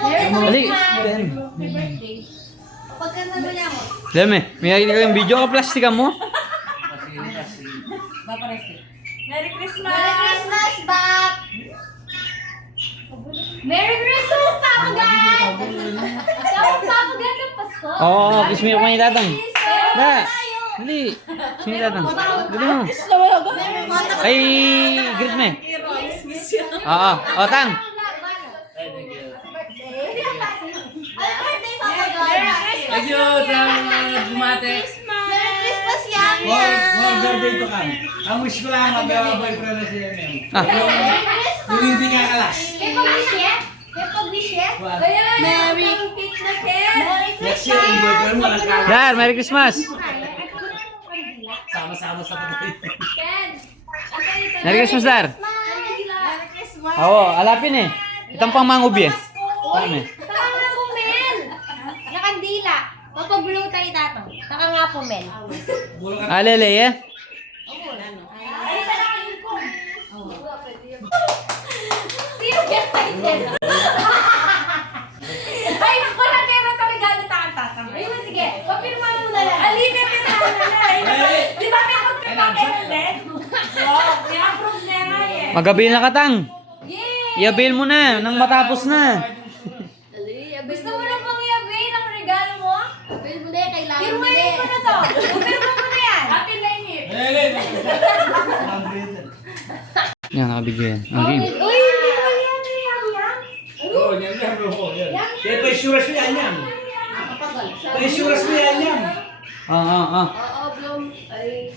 Dali. Pagkanta mo niya mo. Dami. May nakikita yung video ka plastika mo. Merry Christmas! Merry Christmas, Bap! Merry Christmas, Papa God! Ikaw, Papa God ng Pasko? Oo, kiss me ako yung tatang. Da. Dali. Kiss me yung tatang. Dali mo. Ay, greet me. Oo. O, tang. Happy birthday, Papa God! Thank you sa mga bumate. Merry Christmas, Yang More Yang! birthday to come. Ang wish ko lang mag-boyfriend na si MM. Ah. Merry Christmas! Yung hindi nga kalas. Kaya pag-wish Kaya pag-wish Ayan! Merry Christmas! Next year, yung boyfriend mo walang kalas. Dar, Merry Christmas. Sama-sama sa pagkain. Merry Christmas, Dar. Merry Christmas! Oo, alapin eh. Itang pang mangubi eh. Tama eh. Taka nga po, Mel! Nakandila. Papablow tayo tato. Taka nga po, Mel. Alele eh. Sino excited? Ay, wala kayo na regalo taang tatang. Ayun, sige. Papirmahan mo na lang. Alina, pinahan na na. Di ba may pagpirma kayo ulit? Oo, i-approve na nga eh. Magabil na katang. Yay! Iabil mo na nang matapos na. Gusto mo na pang i-avail ang regalo mo? Avail mo na, kailangan mo na. Pirmahin mo na to. Pirma mo na yan. Happy na yun. Yan, nakabigyo yan. Okay. Uy, hindi mo yan eh, Yang Yang. Oo, yan yan. Kaya pa isuras mo yan yan. Pa isuras mo yan yan. Oo. Oo, Blom. Ay,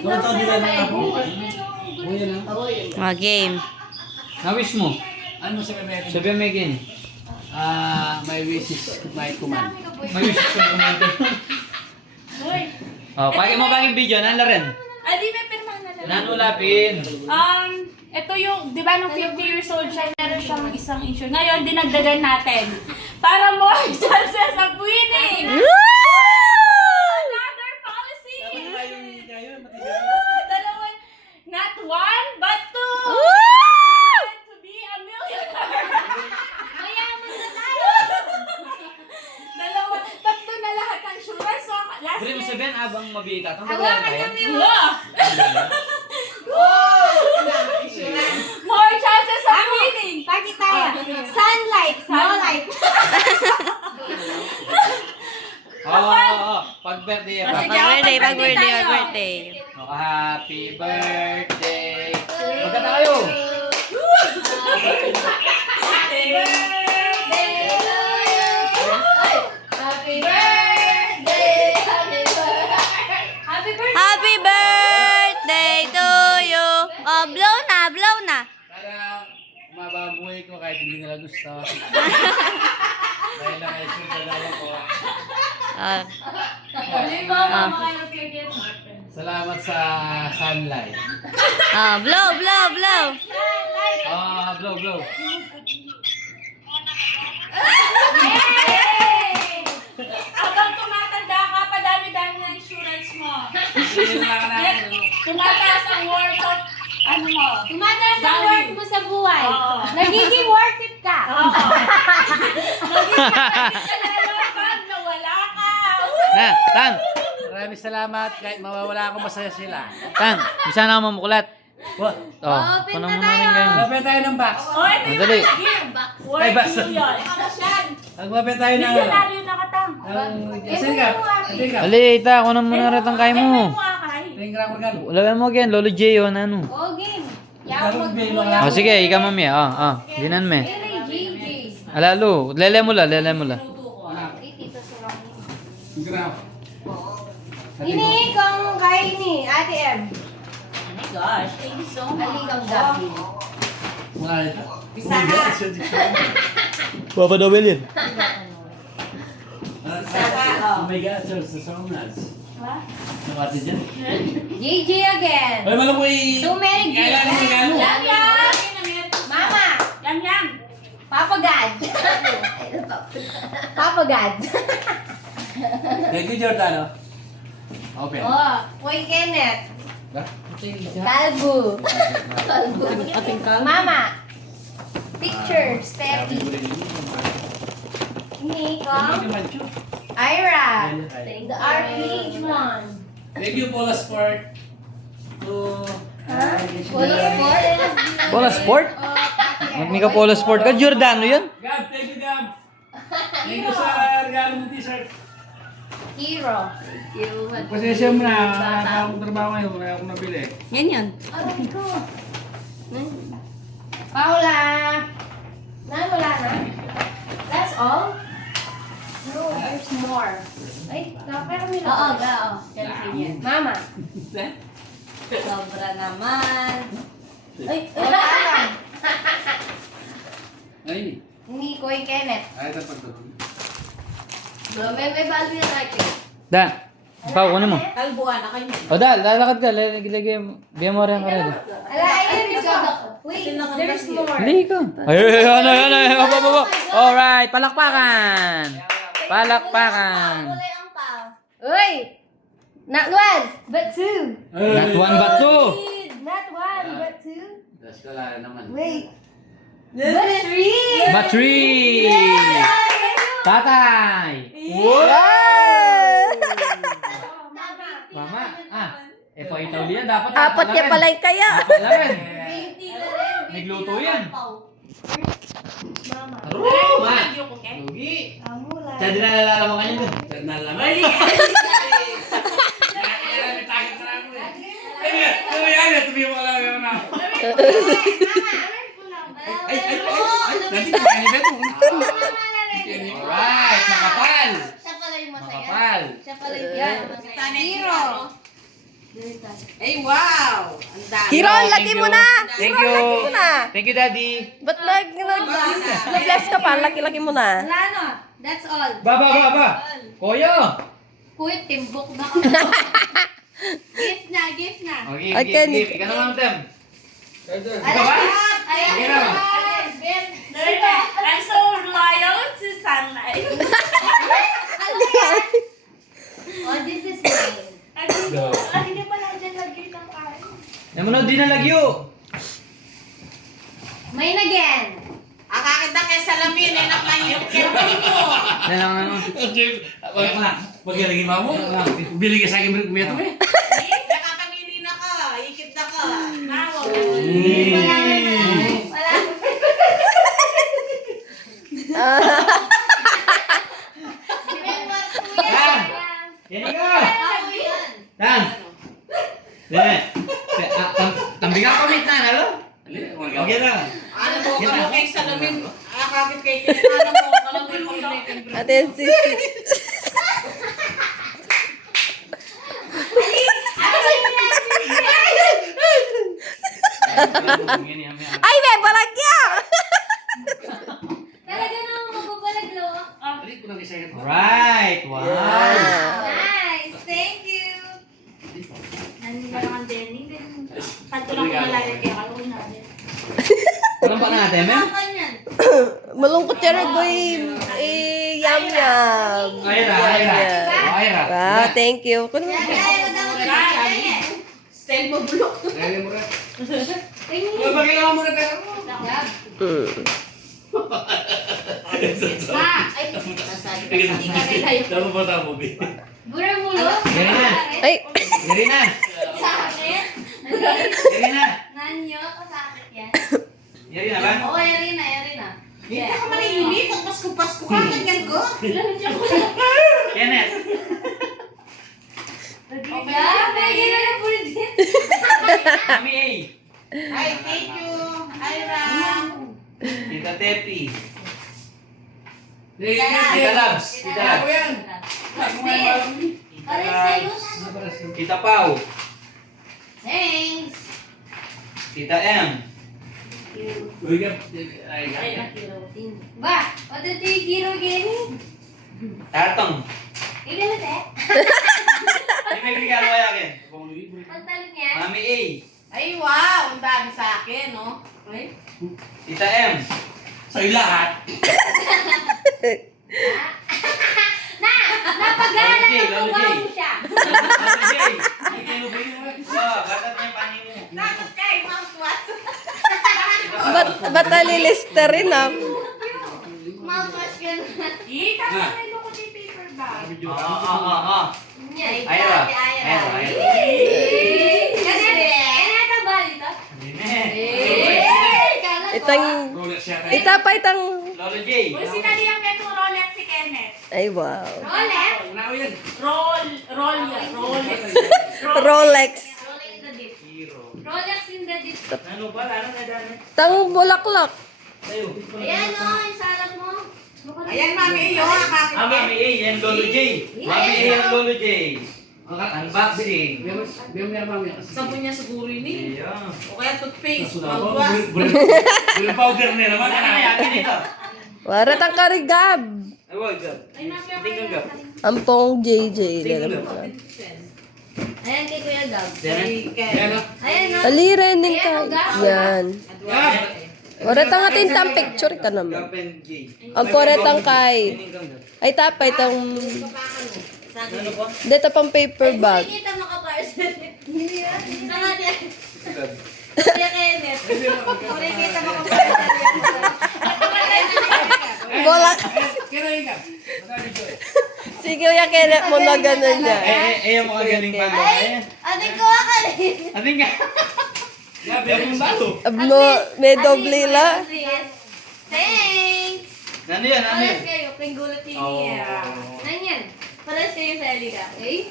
Kung ito nila na ako. O yan ang. Mga game. Na-wish mo. Ano sa kami? Sabi mo again. My wish is my command. May wish ko kumento. Uy, Oh, pagi mo baging video, nanda rin. adi may pirma na lang. Nanulapin. Ito yung, di ba nung 50 years old siya, meron siyang isang issue. Ngayon, dinagdagan natin. Para more chances of winning! Another policy! Dalawa, not one, but two! To be a millionaire! mayaman na tayo. Dalawa, tatlo na lahat ng sugar. So, last Pwede mo year, sabihin abang mabita. Itong Hawakan tayo. kami mo. more chances of winning! Bakit tayo? Sunlight, snowlight. Oo. Pag birthday. Pag birthday. Oh, happy birthday. Magkata kayo. Happy birthday to you. Happy birthday. Happy birthday. Happy birthday. Happy birthday to you. Oh, blow na, blow na. Para mababuhay ko kahit hindi nila gusto. Dahil nakaisip sa dalawa ko. Salamat sa sunlight. Blow, blow, blow. Blow. Habang tumatanda ka, padami-dami na insurance mo. Hindi na lang natin. Tumataas ang worth of, ano mo? Tumataas ang worth mo sa buhay. Oo. Nagiging worth it ka. Pag nawala ka. Na, Tan. Maraming salamat. Kahit mawawala ako, masaya sila. Tan, bisa na ako mamukulat. What? Oh, Open punong na mo tayo. rin kayo. Magbabay tayo ng box. Oh, ito yung Madali. game. Ay, Worth basta. million. Magbabay tayo ng ano. Milyonaryo na katang. Asin ka. Asin ka. Dali, ita, kunan mo na rin ang kaya mo. Tingin ka lang. Lawin mo again, Lolo J, o ano. O, game. Oh, sige, ikaw mami. Dinan me. Alalo, lele mo la. Tito Surang. Ini kung kaya ini, Ate M. Gosh, thank you so much. Aligang gabi. Mula nito. Papa Noel yan. Oh my God, sir, sa songs. Nakati dyan. JJ again. Ay, malam ko So many gifts. Kailan yung regalo? Yum, yum. Mama. Yum, yum. Papa God. Papa God. Thank you, Jordano. Open. Oh, Kuya Kenneth. Kalbu. Mama. Picture, Steffi. Nico. Hindi naman siya. Ira. The RPG one. Thank you, Paula Sport. Polo sport. Polo sport? May ka polo sport ka? Giordano yun? Gab, thank you, Gab. Thank you sa regalo ng t-shirt. Hero. Pasensya mo na, akong trabaho ngayon, wala akong nabili. Yan yun. Aray ko. Paula. Wala na. That's all? No, there's more. Ay, pero may Oo, lakas. oo. Mama. Sobra naman. Ay, wala na. Ay, Ni Koy Kenneth. ay, ito pagtutulog. May balbi na tayo. Da. Pao, kunin mo. Kalbuhan na kayo. O da, lalakad ka. Lagay mo. Bigyan mo rin ka rin. Ala, ayun ito. Wait, there's more. Hindi ka. Ay, ano. Alright, palakpakan. Palakpakan. ang pao. Uy! Not one, but two. Not one but two. Not one, but two. Das ka lang naman. Wait. But three. But three. Tatay. Mama. Ito itaw liyan. Dapat Apat niya pala yung kaya. Apat lang rin. Nagluto yan. Mama. Roma. Okay? Lugi. Kamu lang. Siya din nalalala mo kanyan doon. Nalaman. Ay, tumiyo mo lang yung ako. Ay, nanti kain na ito. Alright, makapal. Siya pala yung masaya. Makapal. Siya pala yung Yan. masaya. Hero. Ay, wow! Ang dami. Hero, laki mo na! Thank you. mo na. Thank you, Daddy. Ba't nag-bless ka pa? Laki-laki mo na. Wala no. That's all. Ba. Koyo. Kuya, timbok na. Gift na. Okay, Okay. give. Ikaw naman, Tem. Ikaw ba? Ayan. Sige na. I'm so loyal to Sunlight. Oh, this is mine. Hindi pala dyan lagi ng kain. Namunod din na lagyo. Mine again. Akakita kay salamin, enak lang yung kinapahin mo. Yan lang ano. Maglalagay mo. Bili ka sa akin ito eh. Nakapamili na ka, ikit na ka. Wala. Yan ka. Dan. Yan. Tambi ka pamit na, nalo? Okay na. Ano mo, kamo kay salamin, akakit kay kinakala mo, kalang may pang-break. Atin si Ay, may balagya! Talaga naman mababalag, no? Right. Wow. Nice. Thank you. Nandito lang ang Denny. Panto lang ko nalagay kaya kalawin natin. Anong pa natin, men? Malungkot yan ako yam-yam. Ayra. Wow, thank you. Kuno mo. Style mo bulok. Magpagkailangan mo na pera mo. Tama ba tamo, Bi? Bura mulo. Yari na. Ay, Yari na. Sakit. Yari na. Nanyo, kasakit yan. Yari na ba? Oo, yari na. Hindi ka manahimik, pag Pasko-Pasko ka, ganyan ko. Kenneth. Yeah, may gano'n na po rin din. Mami A. Ay, thank you, Ira. Tita Tepi. Tita Labs. Tita Ako Labs. yan. Ako nga yung alam niyo. Tita Pau. Thanks. Tita M. Uy, Gab. Ay, Gab. Ba, what did you hero again? Tatong. Ikaw na te. Hindi may regalo kaya akin. Pantalon niya. Mami A. Ay, wow, ang dami sa akin, no? Ay. Tita M. Sa'yo lahat. Napagalan Lolo J, ng Lolo J. kawaw siya. Mami J. Hindi kayo ba yun? Batat niya yung panin mo. Nakot kay, mouthwash. ba't nalilista rin ah? Mouthwash ka na. Kakabay ko yung paper bag. Ayra. Itang... Itapa itang... Lolo J. Uy, sinali ang metro Rolex si Kenneth. Ay, wow. Rolex. Rolex. in the deep. Ano ba? Ano na dami? Tang bulaklak. Tayo. Ayan o, yung salad mo. Ayan, Mami Iyo, kakakit. Mami A, yan Lolo J. Mami A, yan Lolo J. Unboxing. Sabon niya siguro yun eh. Iya. O kaya toothpaste. Ako, Mouthwash. Green powder na naman. Ano na yan? Dito. Warat ang karigab. Ay, wag. Tingnan ka. Ampong JJ. Ayan kay Kuya Gab. Yan o. Ayan o. Aliren din ka. Yan. Warat ang atin tam picture ka naman. Gapen J. Ang poretang kay. Ay tapay itong... Dito pang paper bag. Kita mo ka parcel. Sanga niya. Kuya Kenneth. Kita mo ka parcel. Bulak. Kirahin ka. Sige, Kuya Kenneth mo na ganun niya. Yung mga galing pa. Ating ko ka rin. Ating ka. Yung bato. Abno, may doble la. Thanks. Ano yan? Ano yan? Pares kayo. Pinggulat ini. Nanyan. Pares kayo sa Elika. Okay?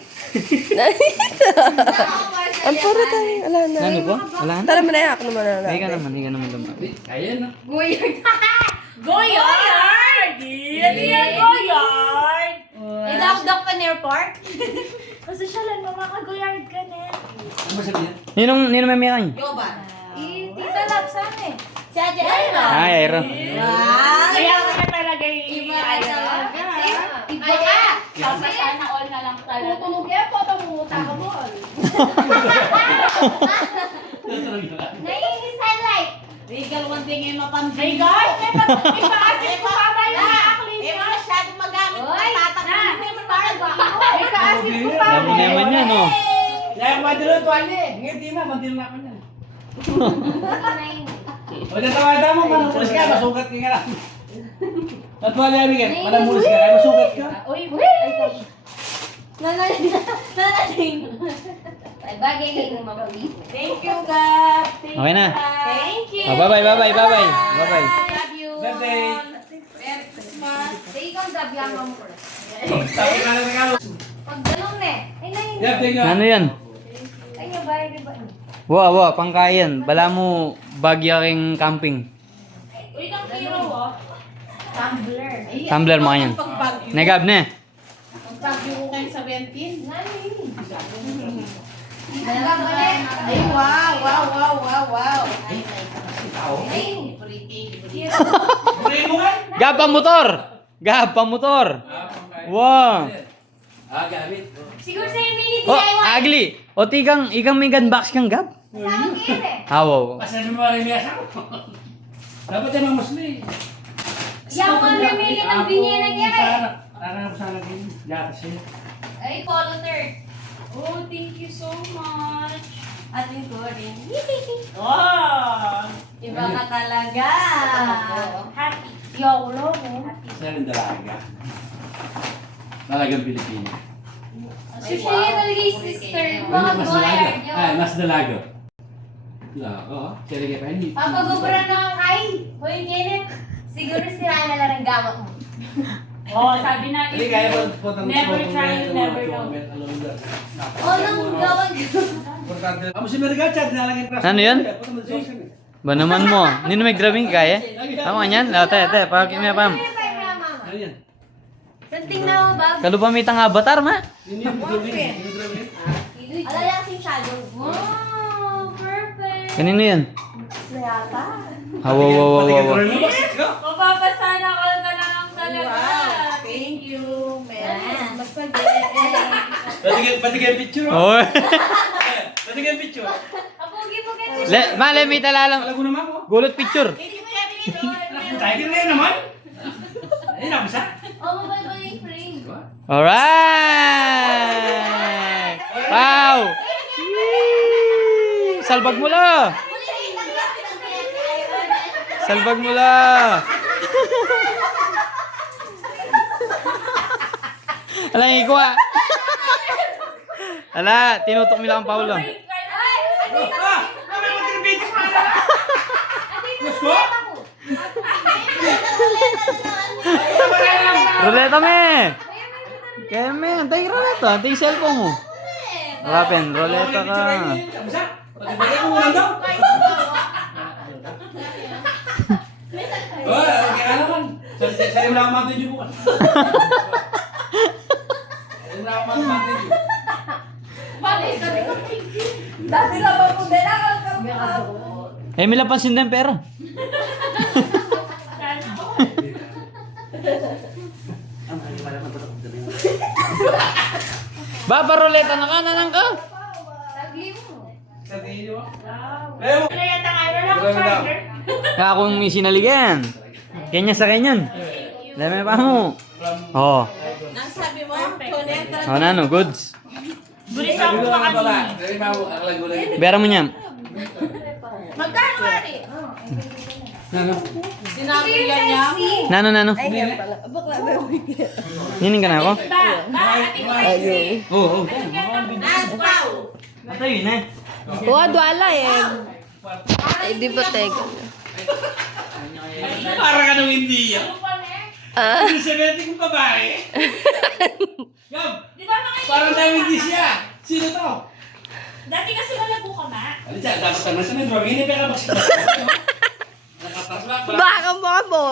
Ang puro tayo. Ala na. Ano po? Wala na. Tara mo na yak naman na Hindi ka natin. naman, hindi ka naman lumapit. Ayan o. Guyard. Goyard! Yan, Goyard! Idakdak pa near park. Pasasyalan mo, makagoyard ka na. Ano ba sabihin? Ninong may mayroon? Yoba. Tita Lab, saan eh? Si Ate Ira. Ay, Ayro. Kaya ka na talaga Iba ka talaga. Iba ka. Sana all na lang talaga. Tutulog yan po, tamunguta ka mo. Naiinis sunlight. Regal one thing yung mapamding. My God! May kaasin ko pa ba yung aklis Eh, mo? masyadong magamit. Oy, Tatakot mo yung parang May kaasin ko pa Alam mo naman yan, oh. Yan, madilo ito, Ali. Ngayon, di na, madilo na ako niyan. O, natawada mo, manumulis ka, masugat ka nga lang. Natwali kami ka, manamulis ka, kaya masugat ka. Uy, Nanaling. Ay, bagay kayo ng mga Thank you, Gab. Okay na. Thank you. Oh, bye-bye, bye-bye, bye-bye. Bye-bye. Love you. Birthday. Merry Christmas. Say kang gabi ang mga ko. Tapos na lang regalo. Pag ganun eh. Ay, naiinis. Yep, thank you. Ano yan? Ay, nabay, diba? Wow, pangkayan. Bala mo bagya king camping. uy, kang hero, oh. Tumbler. Tumbler mo yan. Pag-bagyo. Negab na. Pag-bagyo ko kayo sa 20. Ay, Ay, wow. Ay, Burin mo nga. Gab, pamotor! Gab, pamotor! Wow! Gamit. siguro sa yung mini Oh, DIY. agli! O, ikang may gunbox kang Gab? Tawag yun eh. Wow. Pasan mo rin niya sa dapat yung mga musli. Yung mga namili ng binye ng kere. Sana ko sana din. Yakas yun. Ay, follow third. Oh, thank you so much. At yung ko rin. Oh! Iba ka talaga. Happy. Yolo mo. Sana rin dalaga. Talagang Pilipino. So, siya yung nalagay sister. Mga Mas goyard dalaga. Ay, yun. mas dalaga. Oo, sige kayo pa hindi. Papagubra na ang kain. Hoy, Kenneth. Siguro sira na lang ang gamot mo. Oh, sabi na, Hindi kaya never try, you never know. Oh, nang gawag. Amo si Mergacha, dinalagay pa. Ano yan? Ba naman mo? Hindi na may grabbing kaya? Tama yan? Te, pakakimya pam. Ano yan? Santing na ako, Bob. Kalupamitang avatar, ma? Yun yung drawing. Alala kasing shadow. Wow, perfect. Kanino yan? Sayata. Wow. Mapapasana ka na lang talaga. Thank you. Merry Christmas Patigyan picture. Oh. Patigyan picture. Apogi mo kayo. Ma, let me talalang. Alam ko naman mo. Gulot picture. Tayo din rin naman. Ayun na, bisa. Oh, mabay yung frame. Alright! Wow! Yee! Salbag mo la! Salbag mo la! Ala, ikuha. Ala, tinutok nila ang Paulo. Ruleta me. Kaya me, antay ruleta, antay cellphone mo. Rapen, ruleta ka. Okay, ano man? Sa'yo mo lang ang mountain dew bukas. Sa'yo mo lang ang mountain dew. Dati lang ba kung dala Eh, may lapansin din pera. Baba, ruleta na ka, nanang ka. Sa tingin mo? Wala yata kayo. Wala akong charger. Kaya akong may sinaligan. Kanya sa kanyan. Dami pa mo. Oh. Nang sabi mo, connect Oh, nano, goods. Bulis ako pa kanina. Sa'yo mo, ang lagulan. Bera mo niya. Magkano ari? Sinabi niya. Nano. Hining ka na ako? Oo. Aspaw. Ito yun eh. Huwag wala eh. Ay, di ba tek? Para ka nung hindi yan. Ah, Yung 70 kong babae. Gab, Di ba mga parang dami hindi siya. Sino to? dati kasi malago ka ma. Ano siya? Dapat ka na sa medro. Hindi pa ka bakit. Nakapaslak. baka mo.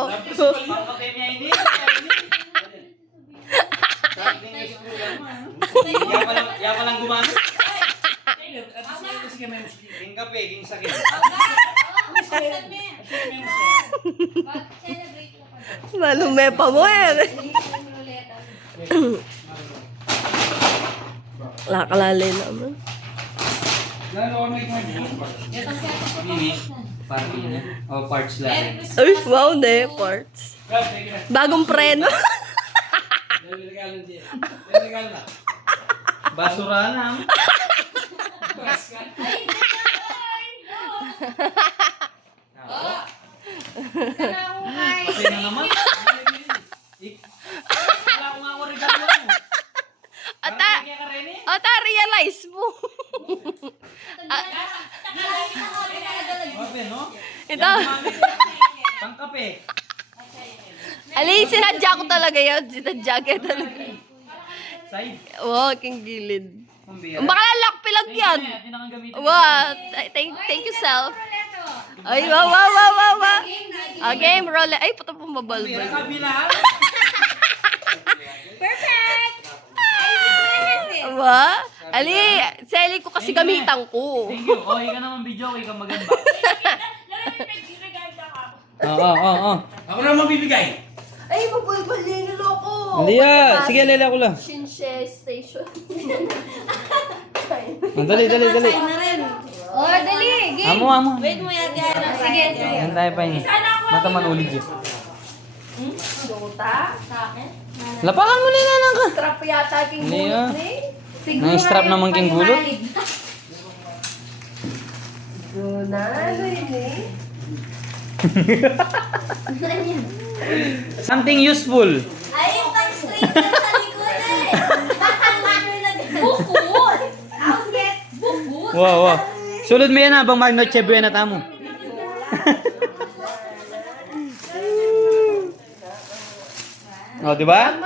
Ya pa lang gumamit. King kape, king sakit. Malume pa mo eh. Lakalali naman. Ini, party na. O, parts lang. Ay, wow ne, parts. Bagong preno. Basura na. Kasi na naman. Wala ko nga ako regalo mo. Ata, realize mo. Open, no? Ito. Pangkape. Ali, sinadya ko talaga yun. Sinadya ko talaga. Side. Wow, king gilid. Kumbira. Baka lakpilag yan. Hindi na kang gamitin. Wow, thank you, self. Ay, wow. Game, roll. Ay, puto pong Kumbira, mabalbal. kabila. Wow. Ali, seli ko kasi gamitan ko. Thank you. Okay ka naman video, okay ka maganda. Nagregalo ka. Oo. Ako na mabibigay. Ay, mabalbal din ako. Hindi ah. Sige, lala ko lang. Shinshe Station. Dali. Oh, dali. Game. Amo. Wait mo yan. Sige. Yan tayo pa yun. Mata man ulit yun. Dota? Sa akin? Lapakan mo nila lang ka. Strap yata king Hindi gulot ah. ni. Na-strap naman king gulot. Duna, ni. Something useful. Ay, yung tang straight na sa likod eh. Bukod. How's that? Bukod. Wow. Sulod mo yan habang Magnoche Buena tamo. Oh, di ba?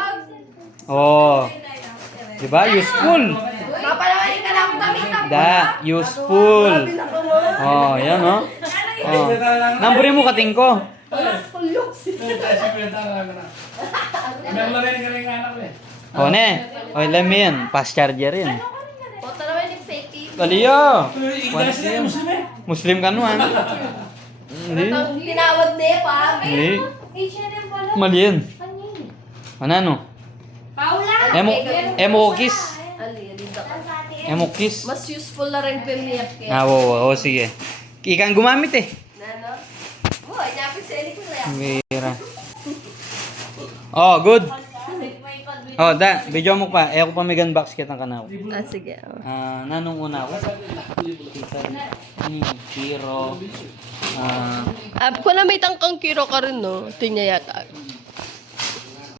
Oh. Di ba? Useful. Papalawain ka lang damit na. Useful. Oh, yan oh. Oh. Namburin mo kating ko. Meron na rin ka rin anak ko eh. Oh, ne. Oh, alam mo yan. Fast charger yan. Bota naman yung fake TV. Kaliyo. Igdas na yung Muslim eh. Muslim ka naman. Hindi. Tinawad na eh, pa. Hindi. H&M pala. Mali yan. Ano? Paula. Emo kiss. Ali, dito ka. Emo kiss. Mas useful na rin pimiyap kaya. Ah, oo, sige. Ikang gumamit eh. Nano? Oh, inapit sa ko na yan. Mira. Oh, good. Oh, video mo pa. Eh, ako pa may gunbox kita ng kanaw. Ah, sige. Nanong una ako? Hero. Kung na may tangkang kiro ka rin, no? Tingnan yata.